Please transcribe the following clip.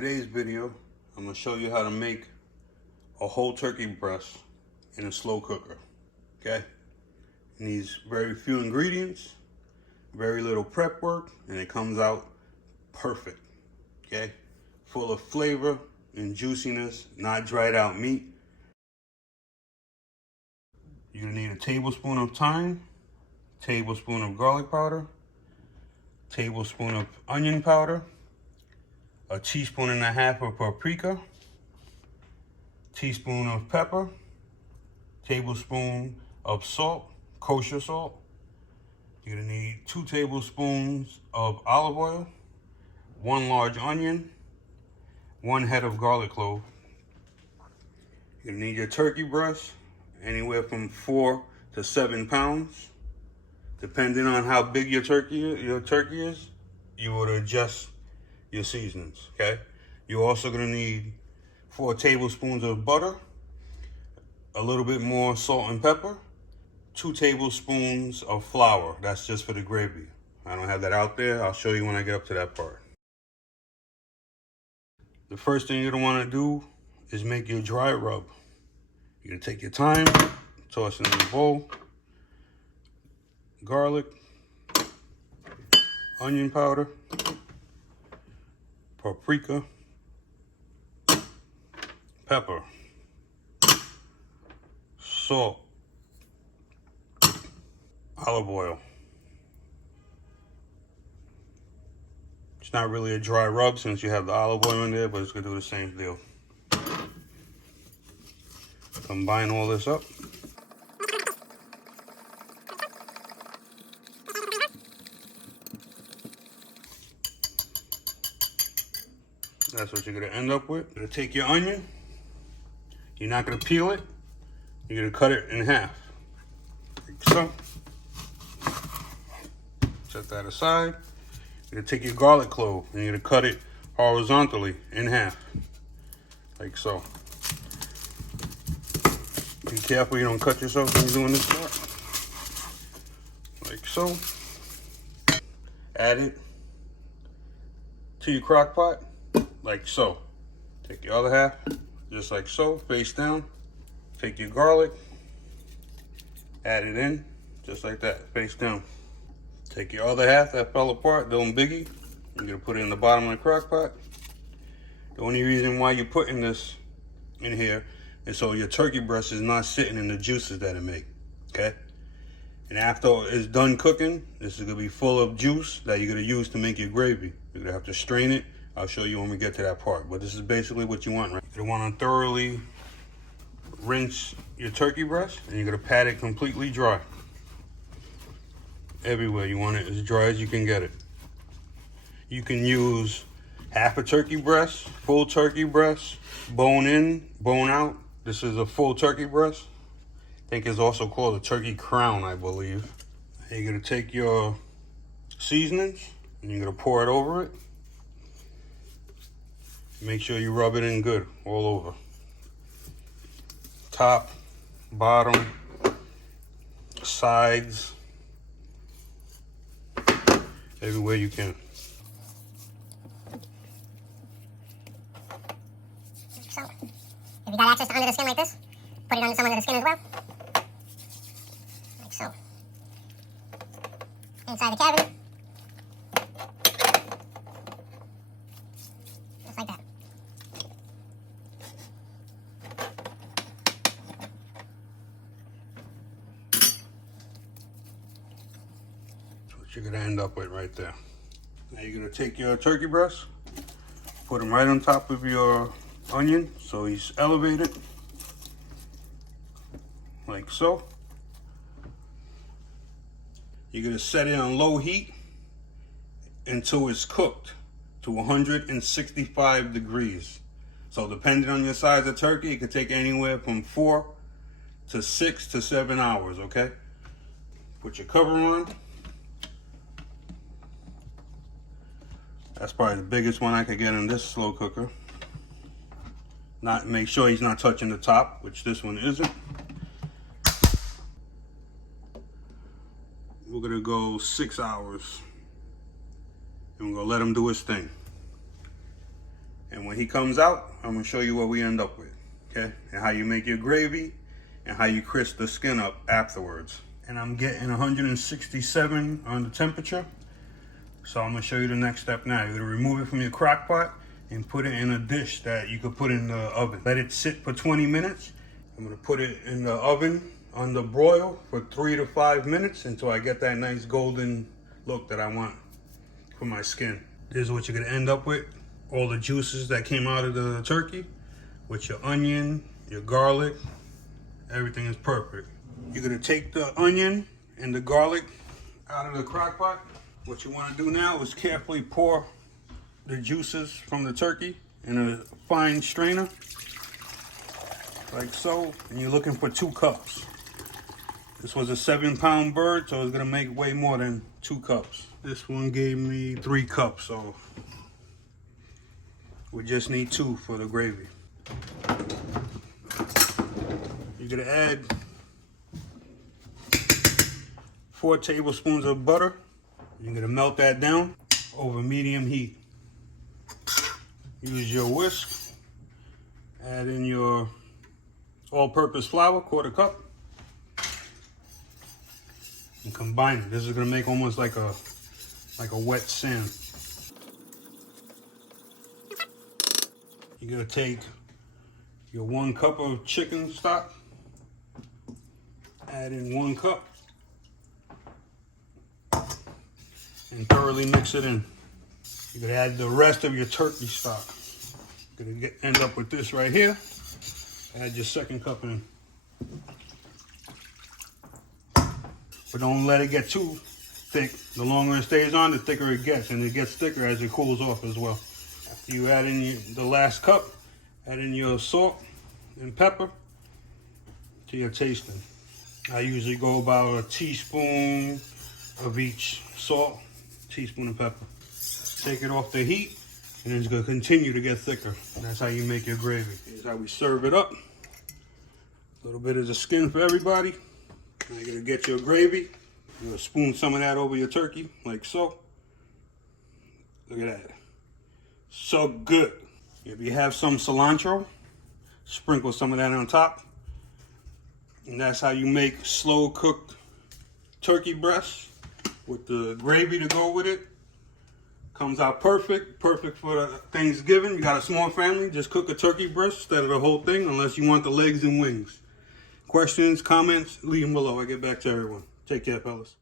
today's video, I'm going to show you how to make a whole turkey breast in a slow cooker. Okay? It needs very few ingredients, very little prep work, and it comes out perfect. Okay? Full of flavor and juiciness, not dried out meat. You're going to need a tablespoon of thyme, tablespoon of garlic powder, tablespoon of onion powder, a teaspoon and a half of paprika, teaspoon of pepper, tablespoon of salt, kosher salt. You're gonna need 2 tablespoons of olive oil, 1 large onion, 1 head of garlic clove. You're gonna need your turkey breast, anywhere from 4 to 7 pounds. Depending on how big your turkey is, you would adjust your seasonings, okay? You're also gonna need 4 tablespoons of butter, a little bit more salt and pepper, 2 tablespoons of flour. That's just for the gravy. I don't have that out there. I'll show you when I get up to that part. The first thing you're gonna wanna do is make your dry rub. You're gonna take your time, toss it in the bowl, garlic, onion powder, paprika, pepper, salt, olive oil. It's not really a dry rub since you have the olive oil in there, but it's gonna do the same deal. Combine all this up. That's what you're gonna end up with. You're gonna take your onion. You're not gonna peel it. You're gonna cut it in half, like so. Set that aside. You're gonna take your garlic clove and you're gonna cut it horizontally in half, like so. Be careful you don't cut yourself when you're doing this part. Like so. Add it to your crock pot, like so. Take your other half, just like so, face down. Take your garlic, add it in, just like that, face down. Take your other half that fell apart, don't biggie. You're gonna put it in the bottom of the crock pot. The only reason why you're putting this in here is so your turkey breast is not sitting in the juices that it make, okay? And after it's done cooking, this is gonna be full of juice that you're gonna use to make your gravy. You're gonna have to strain it. I'll show you when we get to that part, but this is basically what you want, right? You wanna thoroughly rinse your turkey breast and you're gonna pat it completely dry. Everywhere. You want it as dry as you can get it. You can use half a turkey breast, full turkey breast, bone in, bone out. This is a full turkey breast. I think it's also called a turkey crown, I believe. And you're gonna take your seasonings and you're gonna pour it over it. Make sure you rub it in good all over. Top, bottom, sides, everywhere you can. So, if you got access to under the skin like this, put it on some under the skin as well. Like so. Inside the cavity. Just like that. That's what you're gonna end up with right there. Now you're gonna take your turkey breast, put them right on top of your onion so he's elevated, like so. You're gonna set it on low heat until it's cooked to 165 degrees. So depending on your size of turkey, it could take anywhere from 4 to 6 to 7 hours, okay? Put your cover on. That's probably the biggest one I could get in this slow cooker. Make sure he's not touching the top, which this one isn't. We're gonna go 6 hours. And we're gonna let him do his thing. And when he comes out, I'm gonna show you what we end up with, okay? And how you make your gravy and how you crisp the skin up afterwards. And I'm getting 167 on the temperature. So I'm gonna show you the next step now. You're gonna remove it from your crock pot and put it in a dish that you could put in the oven. Let it sit for 20 minutes. I'm gonna put it in the oven on the broil for 3 to 5 minutes until I get that nice golden look that I want for my skin. This is what you're gonna end up with. All the juices that came out of the turkey with your onion, your garlic, everything is perfect. You're gonna take the onion and the garlic out of the crock pot. What you wanna do now is carefully pour the juices from the turkey in a fine strainer, like so, and you're looking for 2 cups. This was a 7-pound bird, so it's gonna make way more than 2 cups. This one gave me 3 cups, so we just need 2 for the gravy. You're gonna add 4 tablespoons of butter. You're gonna melt that down over medium heat. Use your whisk. Add in your all-purpose flour, 1/4 cup. And combine it. This is gonna make almost like a wet sand. You're gonna take your 1 cup of chicken stock, add in 1 cup, and thoroughly mix it in. You're gonna add the rest of your turkey stock. You're gonna end up with this right here. Add your 2nd cup in. But don't let it get too thick. The longer it stays on, the thicker it gets, and it gets thicker as it cools off as well. After you add in the last cup, add in your salt and pepper to your tasting. I usually go about a teaspoon of each salt, teaspoon of pepper. Take it off the heat, and it's gonna continue to get thicker. That's how you make your gravy. Here's how we serve it up. A little bit of the skin for everybody. Now you're gonna get your gravy. You're gonna spoon some of that over your turkey, like so. Look at that. So good. If you have some cilantro, sprinkle some of that on top. And that's how you make slow cooked turkey breasts with the gravy to go with it. Comes out perfect. Perfect for Thanksgiving. You got a small family, just cook a turkey breast instead of the whole thing, unless you want the legs and wings. Questions, comments, leave them below. I get back to everyone. Take care, fellas.